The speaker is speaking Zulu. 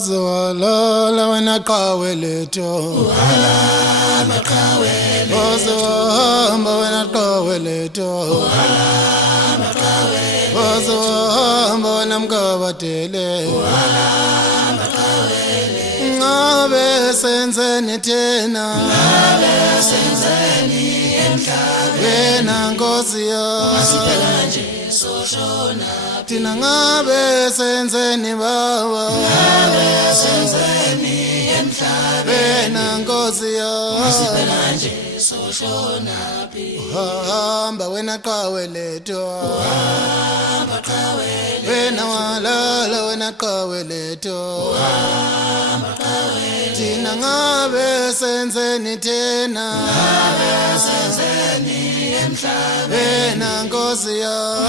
Ozwala wena qawe letho Ozohamba wena qawe letho Ozohamba wena mkabatele Ngabe senzeni thina Wena Nkosi yami Thina ngabe senzeni baba Wena Nkosi yami Hamba wena qawe letho Wena walala wena qawe letho Thina ngabe senzeni thina Wena Nkosi yami